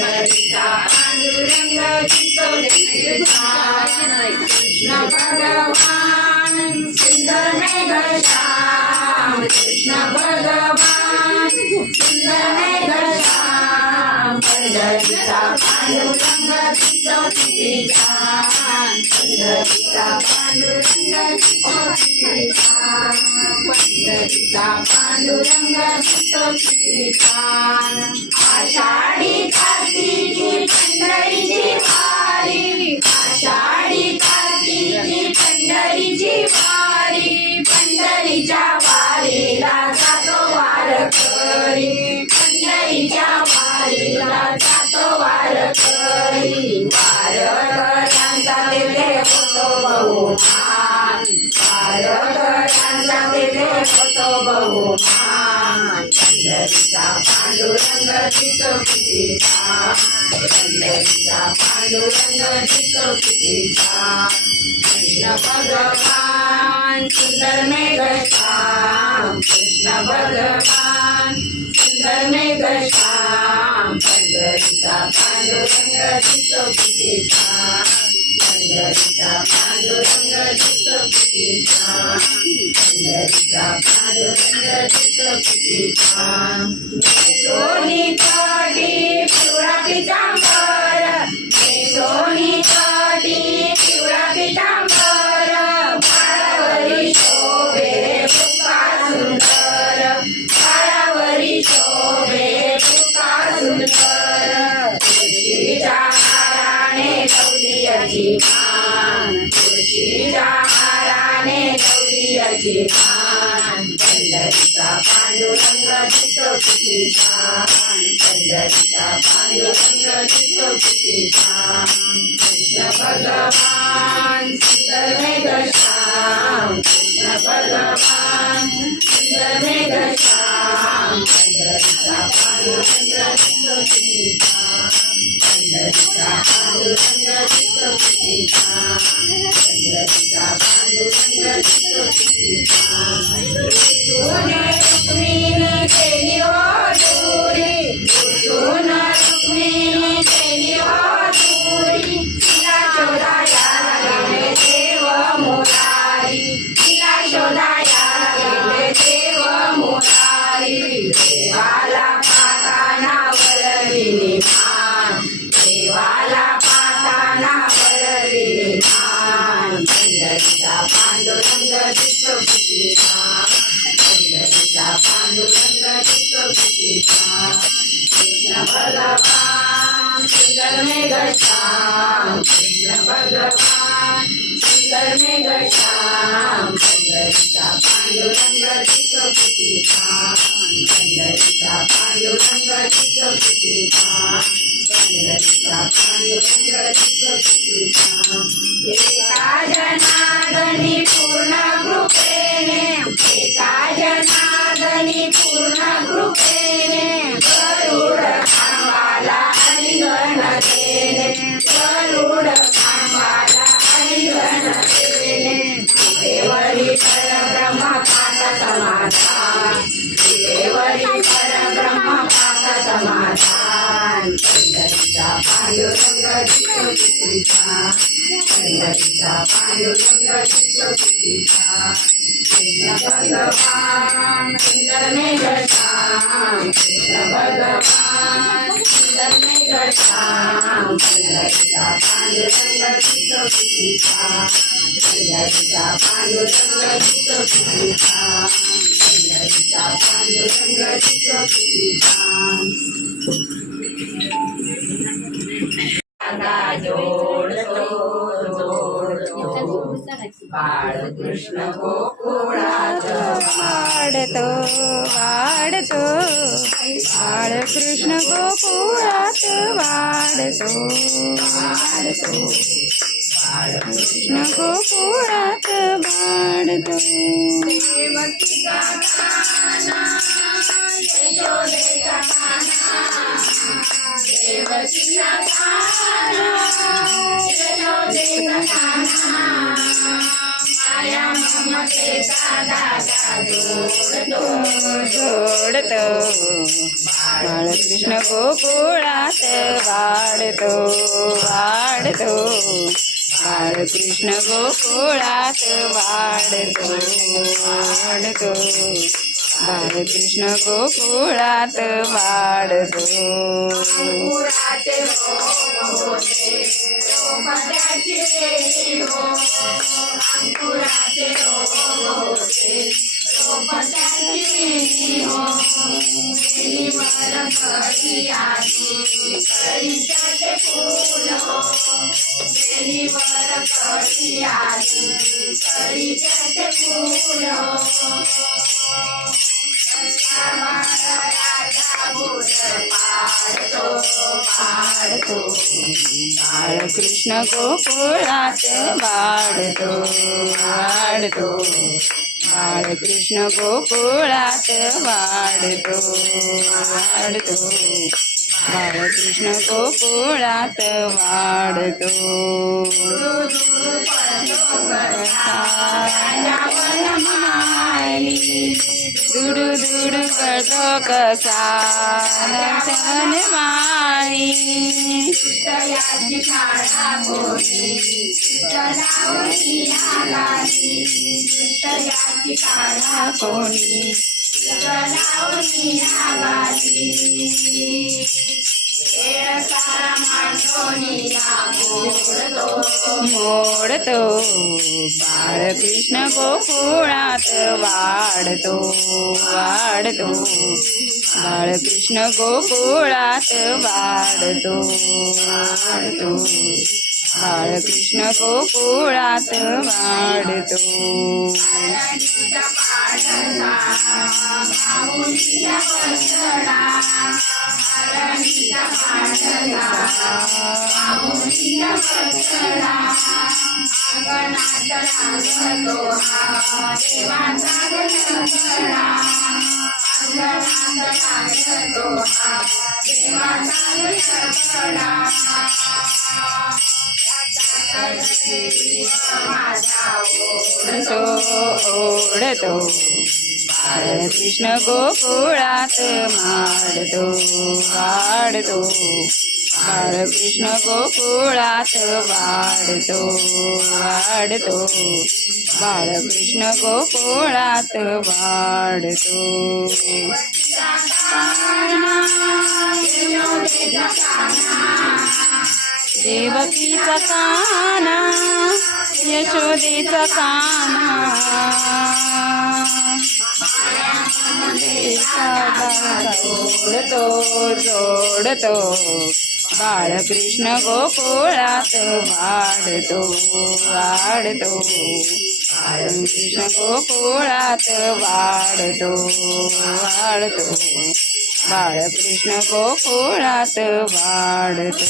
पंढरीचा पांडुरंग दिसतो कृष्ण भगवान सुंदर मेघश्याम कृष्ण भगवान सुंदर मेघश्याम पंढरीचा पांडुरंग दिसतो किती छान पंढरीचा पांडुरंग दिसतो किती छान पंढरीचा पांडुरंग दिसतो किती छान आषाढी कार्तिकी पंढरीची वारी आषाढी कार्तिकी पंढरीची वारी पंढरीच्या वारीला जातो वारकरी पंढरीच्या वारीला जातो वारकरी वारकऱ्यांचा तेथे होतो बहुमान वारकऱ्यांचा तेथे होतो बहुमान पंढरीचा पांडुरंग दिसतो किती छान पंढरीचा पांडुरंग दिसतो किती छान कृष्ण भगवान सुंदर मेघश्याम कृष्ण भगवान सुंदर मेघश्याम पंढरीचा पांडुरंग दिसतो किती छान पंढरीचा पांडुरंग दिसतो किती छान पंढरीचा पांडुरंग दिसतो किती छान सोनी काठी पिवळा पितांबर सोनी काठी पिवळा पितांबर बाळावरी शोभे पुका सुंदर बाळावरी शोभे पुका सुंदर तुळशीच्या हाराने लवली याची मान तुळशीच्या हाराने लवली याची मान पंढरीचा पांडुरंग दिसतो किती छान पंढरीचा पांडुरंग दिसतो किती छान कृष्ण भगवान सुंदर मेघश्याम कृष्ण भगवान सुंदर मेघश्याम पंढरीचा पांडुरंग दिसतो किती छान पंढरीचा पांडुरंग दिसतो किती छान पंढरीचा पांडुरंग दिसतो किती छान सोने रुक्मिणी केली हो दूरी सोना रुक्मिणी केली हो दूरी तिला शोधाया गेले देव मुरारी तिला शोधाया गेले देव मुरारी देवाला पाहताना वळविली मान देवाला पाहताना वळविली मान पंढरीचा पांडुरंग दिसतो किती छान पंढरीचा पांडुरंग दिसतो किती छान कृष्ण भगवान सुंदर मेघश्याम कृष्ण भगवान सुंदर मेघश्याम पंढरीचा पांडुरंग दिसतो किती छान पंढरीचा पांडुरंग दिसतो किती छान पंढरीचा पांडुरंग दिसतो किती छान एका जनार्दनी पूर्ण कृपेने एका जनार्दनी पूर्ण कृपेने गरुड खांबाला आलिंगन देणे गरुड खांबाला आलिंगन देणे देवरी परब्रह्म पाद समाधान देवरी परब्रह्म पाद समाधान पंढरीचा पांडुरंग दिसतो किती छान पंढरीचा पांडुरंग दिसतो किती छान कृष्ण भगवान सुंदर मेघश्याम कृष्ण भगवान सुंदर मेघश्याम पंढरीचा पांडुरंग दिसतो किती छान पंढरीचा पांडुरंग दिसतो किती छान पंढरीचा पांडुरंग दिसतो किती छान जोडतो बाळकृष्ण गोकुळात वाढतो वाढतो बाळकृष्ण गोकुळात वाढतो वाढतो बाळकृष्ण गोकुळात वाढतो देवकीचा कान्हा यशोदेचा कान्हा देवकीचा कान्हा यशोदेचा कान्हा माया ममतेचा दादा जोडतो जोडतो बाळकृष्ण गोकुळात वाढतो वाढतो बाळकृष्ण गोकुळात वाढतो वाढतो बाळकृष्ण गोकुळात वाढतो अंकुराचे रोप होते रोप त्याची वेली हो अंकुराचे रोप होते रोप त्याची वेली हो वेलीवर कळी आली कळीचं ते फूल हो वेलीवर कळी आली कळीचं ते फूल हो वाढतो बाळकृष्ण गोकुळात वाढतो वाढतो बाळकृष्ण गोकुळात वाढतो वाढतो बाळकृष्ण गोकुळात वाढतो दुडू दुडू करतो कसा लक्षण माळी तयाची काळा बोली लावणी आगाली तयाची काळा कोणी लावणी आगाली खेळ सारा मांडोनीला मोडतो मोडतो बाळकृष्ण गोकुळात वाढतो वाढतो बाळकृष्ण गोकुळात वाढतो वाढतो बाळकृष्ण गोकुळात वाढतो आरणीचा पाडसा माऊलीला बसडा आरणीचा पाडसा माऊलीला बसडा अंगणात लागतो हा देवाचा लकडा अंगणात लागतो हा देवाचा लकडा ओढतो बाळकृष्ण गोकुळात माडतो वाढतो बाळकृष्ण गोकुळात वाढतो वाढतो बाळकृष्ण गोकुळात वाढतो देवकीचा काना यशोदेचा काना जोडतो जोडतो बाळकृष्ण गोकुळात वाढतो वाढतो बाळकृष्ण गोकुळात वाढतो वाढतो बाळकृष्ण गोकुळात वाढतो